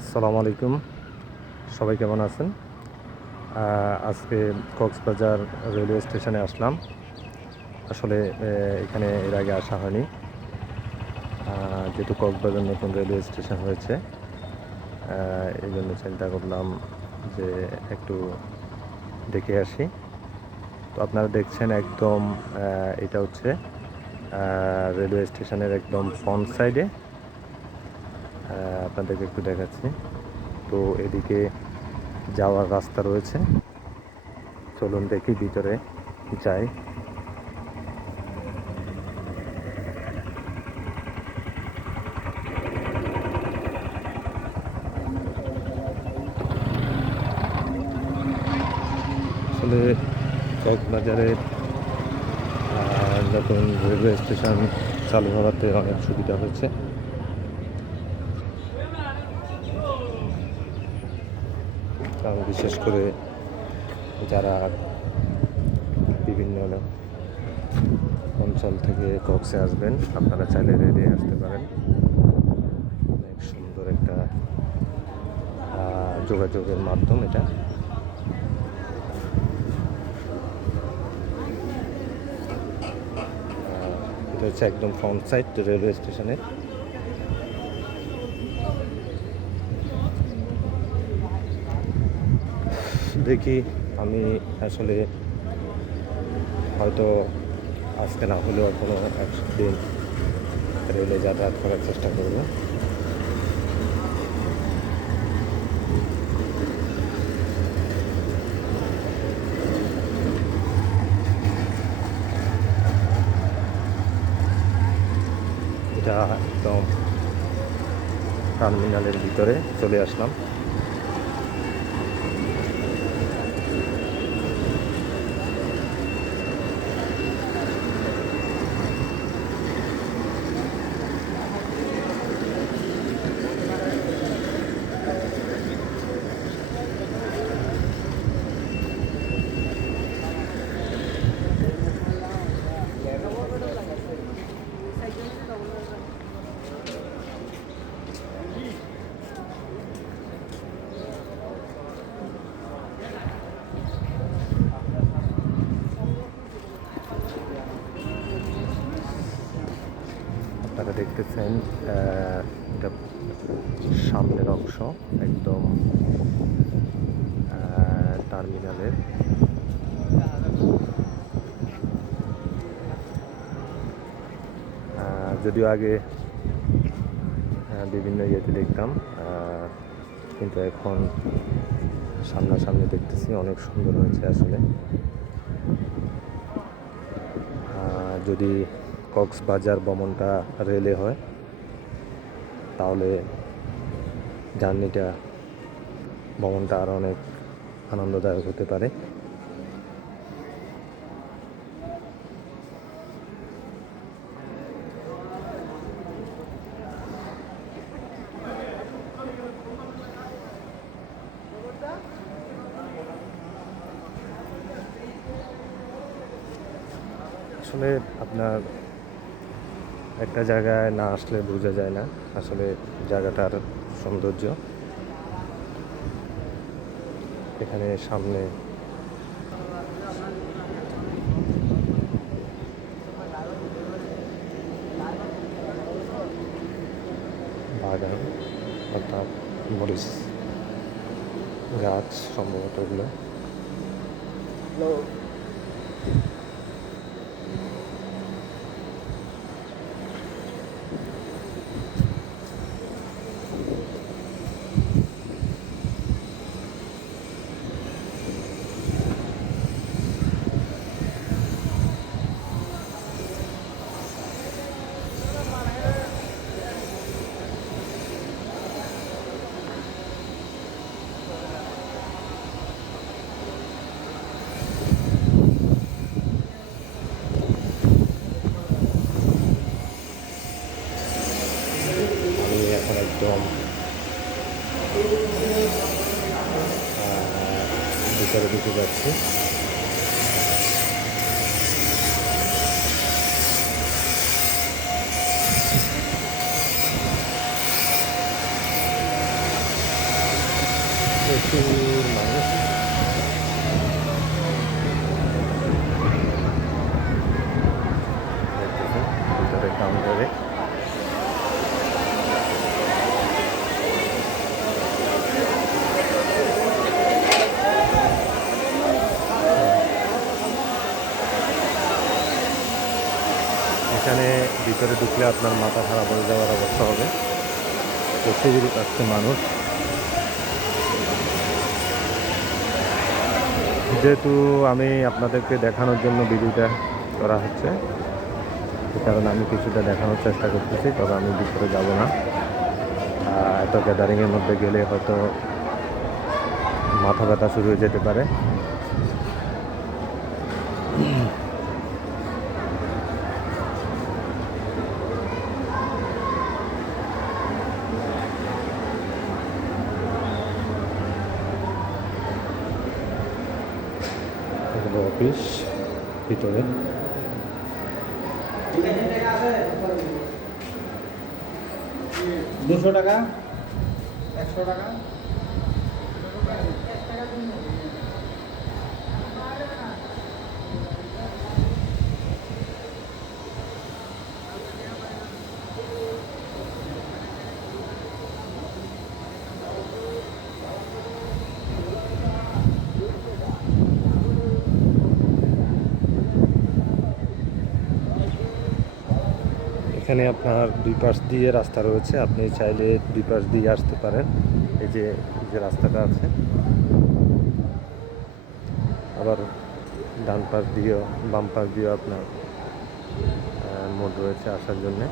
আসসালামু আলাইকুম। সবাই কেমন আছেন? আজকে কক্সবাজার রেলওয়ে স্টেশনে আসলাম। আসলে এখানে এর আগে আসা হয়নি। যেহেতু কক্সবাজার নতুন রেলওয়ে স্টেশন হয়েছে এই জন্য চিন্তা করলাম যে একটু দেখে আসি। তো আপনারা দেখছেন একদম এটা হচ্ছে রেলওয়ে স্টেশনের একদম ফ্রন্ট সাইডে আপনাদেরকে একটু দেখাচ্ছি। তো এদিকে যাওয়ার রাস্তা রয়েছে। চলুন দেখি ভিতরে যাই। আসলে কক্সবাজারে নতুন রেলওয়ে স্টেশন চালু হওয়াতে অনেক সুবিধা হয়েছে। কারণ বিশেষ করে যারা বিভিন্ন অঞ্চল থেকে কক্সে আসবেন, আপনারা চাইলে রেডি আসতে পারেন। অনেক সুন্দর একটা যোগাযোগের মাধ্যম এটা। এটা হচ্ছে একদম ফ্রন্ট সাইড রেলওয়ে স্টেশনের দেখি আমি আসলে হয়তো আজকে না হলেও কোনো একদিন রেলে যাতায়াত করার চেষ্টা করব। এটা একদম টার্মিনালের ভিতরে চলে আসলাম। আপনারা দেখতেছেন এটা সামনের অংশ, একদম টার্মিনালের। যদিও আগে বিভিন্ন ইয়েতে দেখতাম কিন্তু এখন সামনাসামনি দেখতেছি, অনেক সুন্দর হয়েছে আসলে। যদি কক্সবাজার ভ্রমণটা রেলে হয়। তাহলে জার্নিটা ভ্রমণটা আরও অনেক আনন্দদায়ক হতে পারে। আসলে আপনার একটা জায়গায় না আসলে বোঝা যায় না আসলে জায়গাটার সৌন্দর্য। এখানে সামনে বাগান অর্থাৎ মরিচ গাছ সম্ভবত এগুলো আমি এখন একদম আহ, ভিতরে ঢুকে যাচ্ছি প্রচুর মানুষ দেখতেছেন ভিতরে কাউন্টারে এখানে ভিতরে ঢুকলে আপনার মাথা খারাপ হয়ে যাওয়ার অবস্থা হবে। প্রচুর আসছে মানুষ। যেহেতু আমি আপনাদেরকে দেখানোর জন্য ভিডিওটা করা হচ্ছে কারণে আমি কিছুটা দেখানোর চেষ্টা করতেছি, তবে আমি ভিতরে যাব না। এত গ্যাদারিংয়ের মধ্যে গেলে হয়তো মাথা ব্যথা শুরু হয়ে যেতে পারে। এগুলো অফিস ভিতরে। দুশো টাকা? একশো টাকা? এখানে আপনার দুই পাশ দিয়ে রাস্তা রয়েছে। আপনি চাইলে দুই পাশ দিয়ে আসতে পারেন। এই যে যে রাস্তাটা আছে। আবার ডান পাশ দিয়েও, বাম পাশ দিয়েও আপনার মোড রয়েছে আসার জন্যে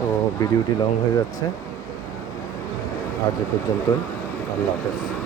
তো ভিডিওটি লং হয়ে যাচ্ছে। আজ পর্যন্তই। আল্লাহ হাফেজ।